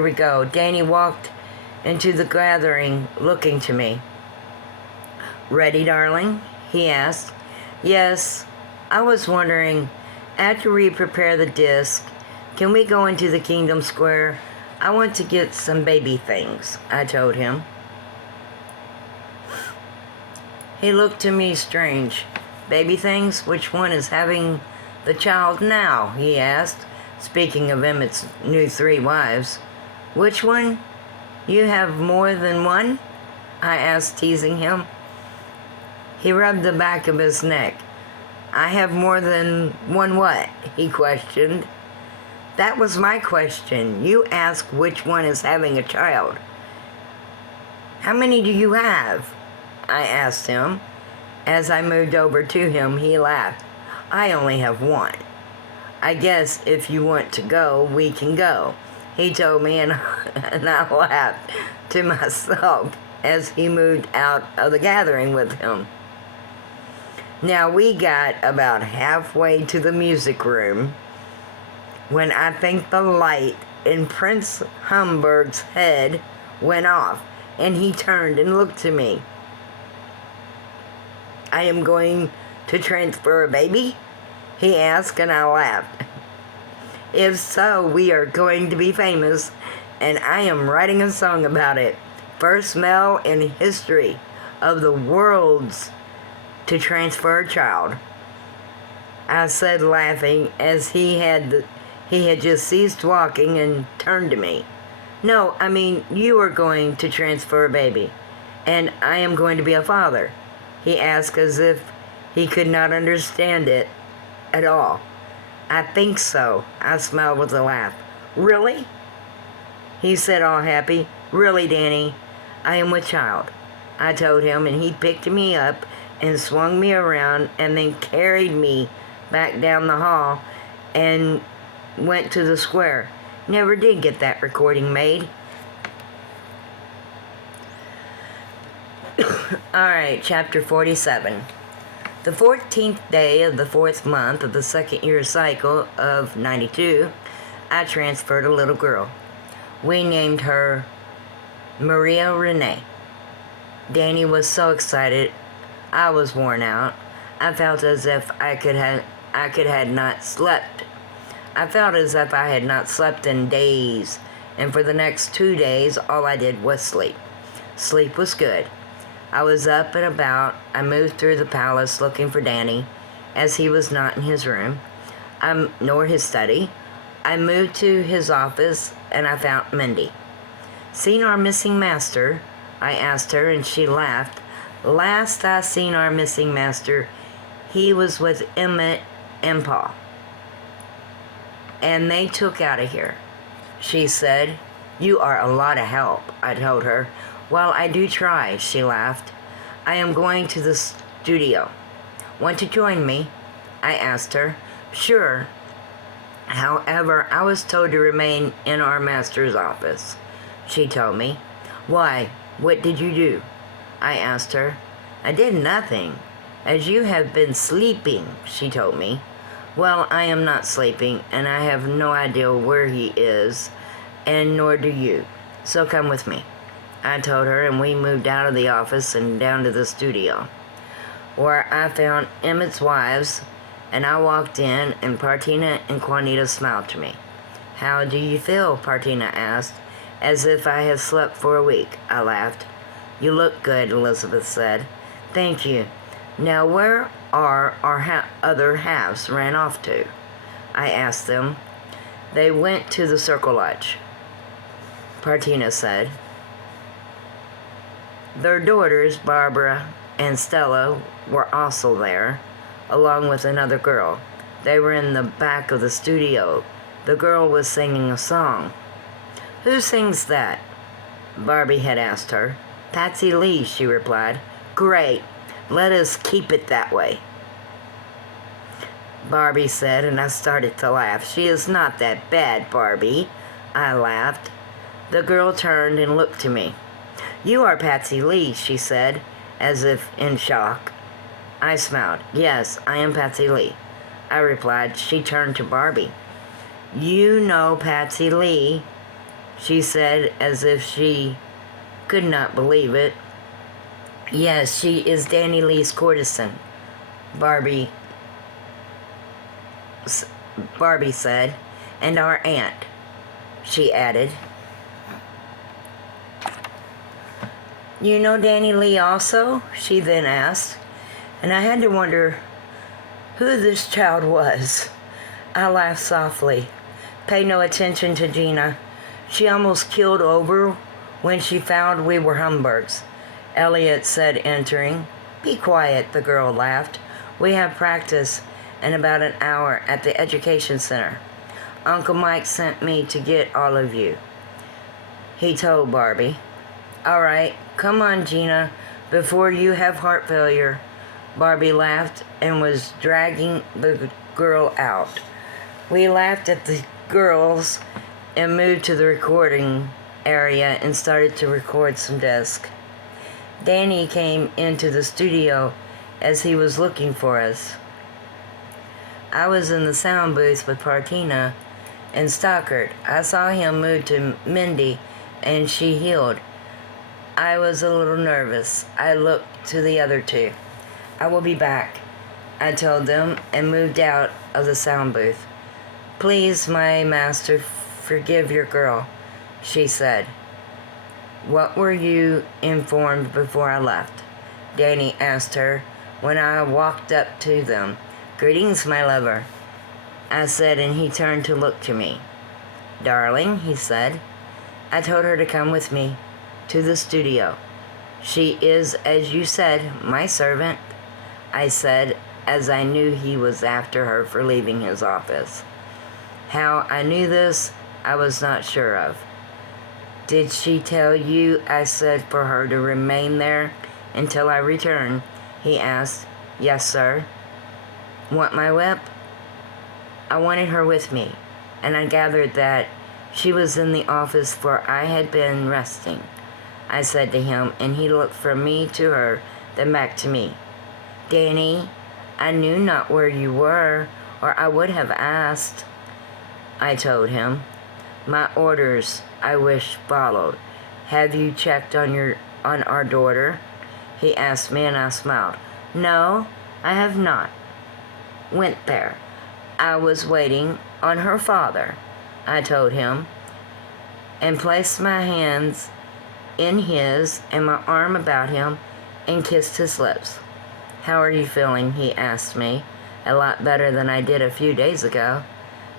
Here we go. Danny walked into the gathering looking to me. Ready, darling? He asked. Yes. I was wondering, after we prepare the disc, can we go into the Kingdom Square? I want to get some baby things, I told him. He looked to me strange. Baby things? Which one is having the child now? He asked, speaking of Emmett's new 3 wives. Which one? You have more than one? I asked, teasing him. He rubbed the back of his neck. I have more than one what? He questioned. That was my question. You asked which one is having a child. How many do you have? I asked him. As I moved over to him, he laughed. I only have one. I guess if you want to go, we can go, he told me, and I laughed to myself as he moved out of the gathering with him. Now we got about halfway to the music room when I think the light in Prince Humberg's head went off, and he turned and looked to me. I am going to transfer a baby? He asked, and I laughed. If so, we are going to be famous, and I am writing a song about it. First male in history of the world's to transfer a child, I said, laughing, as he had just ceased walking and turned to me. No, I mean, you are going to transfer a baby, and I am going to be a father, he asked, as if he could not understand it at all. I think so, I smiled with a laugh. Really? He said, all happy. Really, Danny, I am with child, I told him, and he picked me up and swung me around and then carried me back down the hall and went to the square. Never did get that recording made. Alright, chapter 47. The 14th day of the 4th month of the 2nd year cycle of 92, I transferred a little girl. We named her Maria Renee. Danny was so excited, I was worn out. I felt as if I had not slept. I felt as if I had not slept in days, and for the next 2 days, all I did was sleep. Sleep was good. I was up and about. I moved through the palace looking for Danny, as he was not in his room, nor his study. I moved to his office, and I found Mindy. Seen our missing master? I asked her, and she laughed. Last I seen our missing master, he was with Emmett and Paul, and they took out of here, she said. You are a lot of help, I told her. Well, I do try, she laughed. I am going to the studio. Want to join me? I asked her. Sure. However, I was told to remain in our master's office, she told me. Why? What did you do? I asked her. I did nothing, as you have been sleeping, she told me. Well, I am not sleeping, and I have no idea where he is, and nor do you. So come with me, I told her, and we moved out of the office and down to the studio, where I found Emmett's wives, and I walked in, and Partina and Juanita smiled to me. How do you feel? Partina asked, as if I had slept for a week. I laughed. You look good, Elizabeth said. Thank you. Now where are our other halves ran off to? I asked them. They went to the Circle Lodge, Partina said. Their daughters, Barbara and Stella, were also there, along with another girl. They were in the back of the studio. The girl was singing a song. Who sings that? Barbie had asked her. Patsy Lee, she replied. Great. Let us keep it that way, Barbie said, and I started to laugh. She is not that bad, Barbie, I laughed. The girl turned and looked to me. You are Patsy Lee, she said, as if in shock. I smiled. Yes, I am Patsy Lee, I replied. She turned to Barbie. You know Patsy Lee, she said as if she could not believe it. Yes, she is Danny Lee's courtesan, Barbie said, and our aunt, she added. You know Danny Lee also? She then asked, and I had to wonder who this child was. I laughed softly. Pay no attention to Gina. She almost keeled over when she found we were humbugs, Elliot said, entering. Be quiet, the girl laughed. We have practice in about an hour at the education center. Uncle Mike sent me to get all of you, he told Barbie. All right, come on, Gina, before you have heart failure. Barbie laughed and was dragging the girl out. We laughed at the girls and moved to the recording area and started to record some discs. Danny came into the studio as he was looking for us. I was in the sound booth with Partina and Stockard. I saw him move to Mindy and she healed. I was a little nervous. I looked to the other two. I will be back, I told them, and moved out of the sound booth. Please, my master, forgive your girl, she said. What were you informed before I left? Danny asked her when I walked up to them. Greetings, my lover, I said, and he turned to look to me. Darling, he said, I told her to come with me to the studio. She is, as you said, my servant, I said, as I knew he was after her for leaving his office. How I knew this, I was not sure of. Did she tell you I said for her to remain there until I return? He asked. Yes, sir. Want my whip? I wanted her with me, and I gathered that she was in the office for I had been resting, I said to him, and he looked from me to her, then back to me. Danny, I knew not where you were, or I would have asked, I told him. My orders, I wish, followed. Have you checked on our daughter? He asked me, and I smiled. No, I have not. Went there. I was waiting on her father, I told him, and placed my hands in his and my arm about him and kissed his lips. How are you feeling? He asked me. A lot better than I did a few days ago,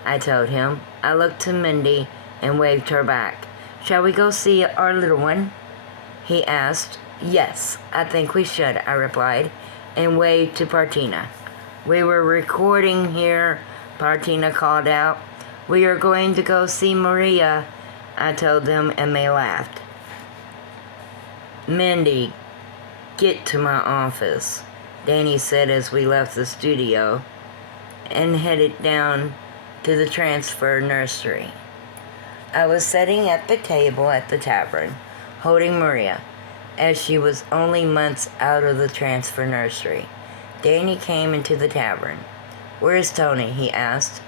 I told him. I looked to Mindy and waved her back. Shall we go see our little one? He asked. Yes, I think we should, I replied, and waved to Partina. We were recording here, Partina called out. We are going to go see Maria, I told them, and they laughed. Mindy, get to my office, Danny said as we left the studio and headed down to the transfer nursery. I was sitting at the table at the tavern, holding Maria, as she was only months out of the transfer nursery. Danny came into the tavern. Where is Tony? He asked.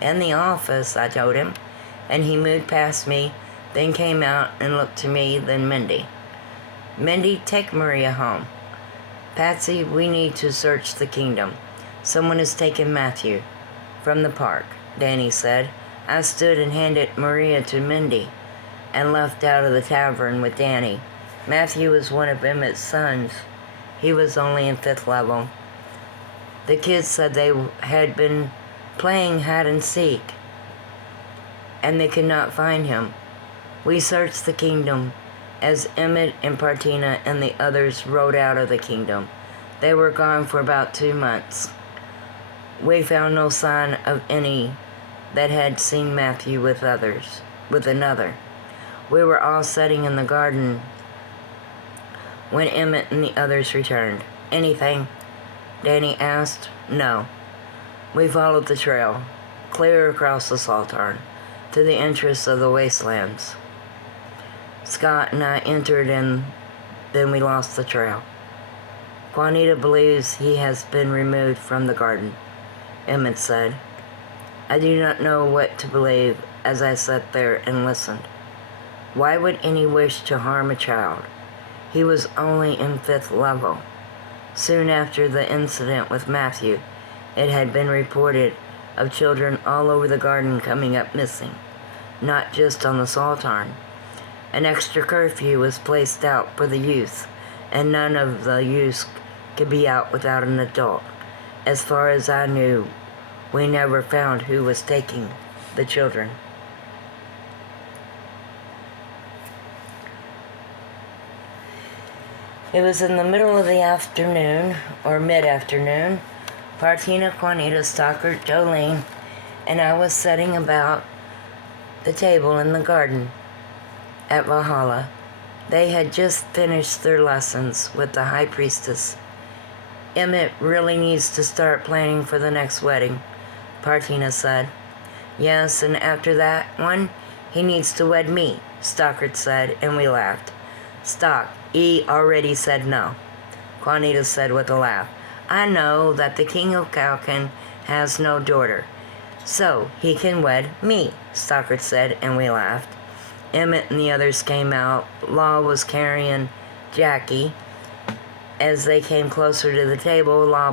In the office, I told him, and he moved past me, then came out and looked to me, then Mindy. Mindy, take Maria home. Patsy, we need to search the kingdom. Someone has taken Matthew from the park, Danny said. I stood and handed Maria to Mindy and left out of the tavern with Danny. Matthew was one of Emmett's sons. He was only in 5th level. The kids said they had been playing hide and seek, and they could not find him. We searched the kingdom as Emmett and Partina and the others rode out of the kingdom. They were gone for about 2 months. We found no sign of any that had seen Matthew with another. We were all sitting in the garden when Emmett and the others returned. Anything? Danny asked. No. We followed the trail, clear across the Saltarn, to the entrance of the wastelands. Scott and I entered and then we lost the trail. Juanita believes he has been removed from the garden, Emmett said. I do not know what to believe as I sat there and listened. Why would any wish to harm a child? He was only in 5th level. Soon after the incident with Matthew, it had been reported of children all over the garden coming up missing, not just on the Saltarn. An extra curfew was placed out for the youth, and none of the youth could be out without an adult. As far as I knew, we never found who was taking the children. It was in the middle of the afternoon, or mid-afternoon. Martina, Juanita, Stockard, Jolene, and I was sitting about the table in the garden at Valhalla. They had just finished their lessons with the High Priestess. Emmett really needs to start planning for the next wedding, Martina said. Yes, and after that one, he needs to wed me, Stockard said, and we laughed. Stock, he already said no, Juanita said with a laugh. I know that the King of Calcan has no daughter, so he can wed me, Stockard said, and we laughed. Emmett and the others came out. Law was carrying Jackie. As they came closer to the table, Law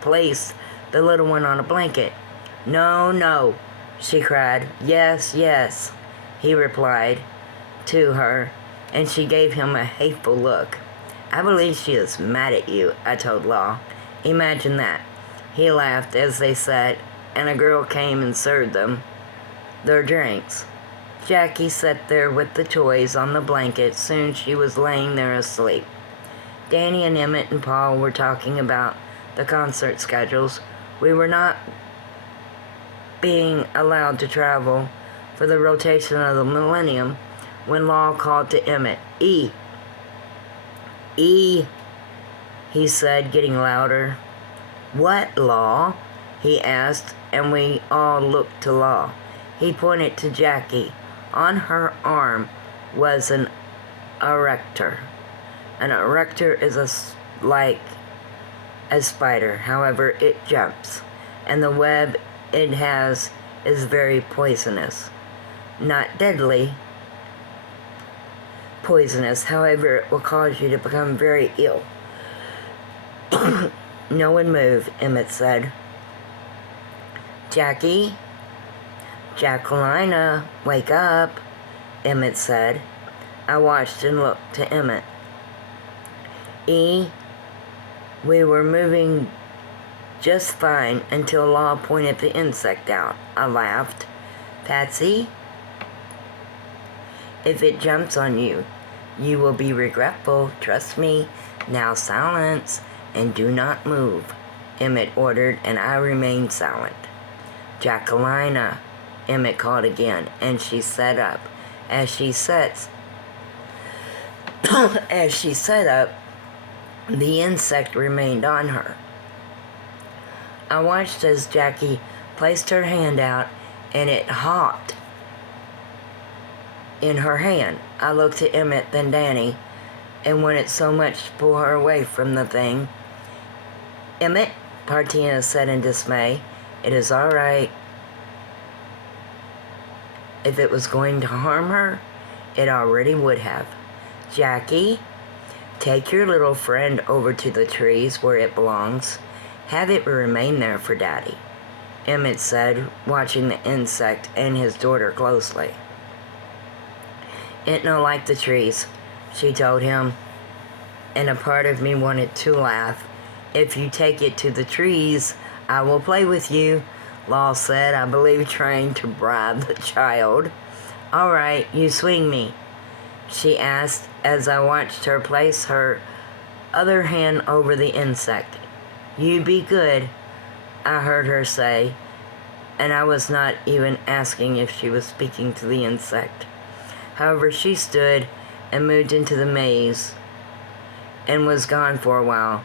placed the little one on a blanket. No, no, she cried. Yes, yes, he replied to her, and she gave him a hateful look. I believe she is mad at you, I told Law. Imagine that. He laughed as they sat, and a girl came and served them their drinks. Jackie sat there with the toys on the blanket. Soon she was laying there asleep. Danny and Emmett and Paul were talking about the concert schedules. We were not being allowed to travel for the rotation of the millennium when Law called to Emmett. E, he said, getting louder. What, Law? He asked, and we all looked to Law. He pointed to Jackie. On her arm was an erector. An erector is like a spider. However, it jumps, and the web it has is very poisonous. Not deadly poisonous, however, it will cause you to become very ill. No one moved, Emmett said. Jackie? Jacquelina, wake up, Emmett said. I watched and looked to Emmett. We were moving just fine until Law pointed the insect out. I laughed. Patsy? If it jumps on you, you will be regretful. Trust me. Now silence and do not move, Emmett ordered, and I remained silent. Jacquelina, Emmett called again, and she sat up. As she sat up, the insect remained on her. I watched as Jackie placed her hand out, and it hopped in her hand. I looked at Emmett, then Danny, and wanted so much to pull her away from the thing. Emmett, Martina said in dismay, it is all right. If it was going to harm her, it already would have. Jackie, take your little friend over to the trees where it belongs. Have it remain there for Daddy, Emmett said, watching the insect and his daughter closely. It no like the trees, she told him, and a part of me wanted to laugh. If you take it to the trees, I will play with you, Law said, I believe trying to bribe the child. All right, you swing me, she asked as I watched her place her other hand over the insect. You be good, I heard her say, and I was not even asking if she was speaking to the insect. However, she stood and moved into the maze and was gone for a while.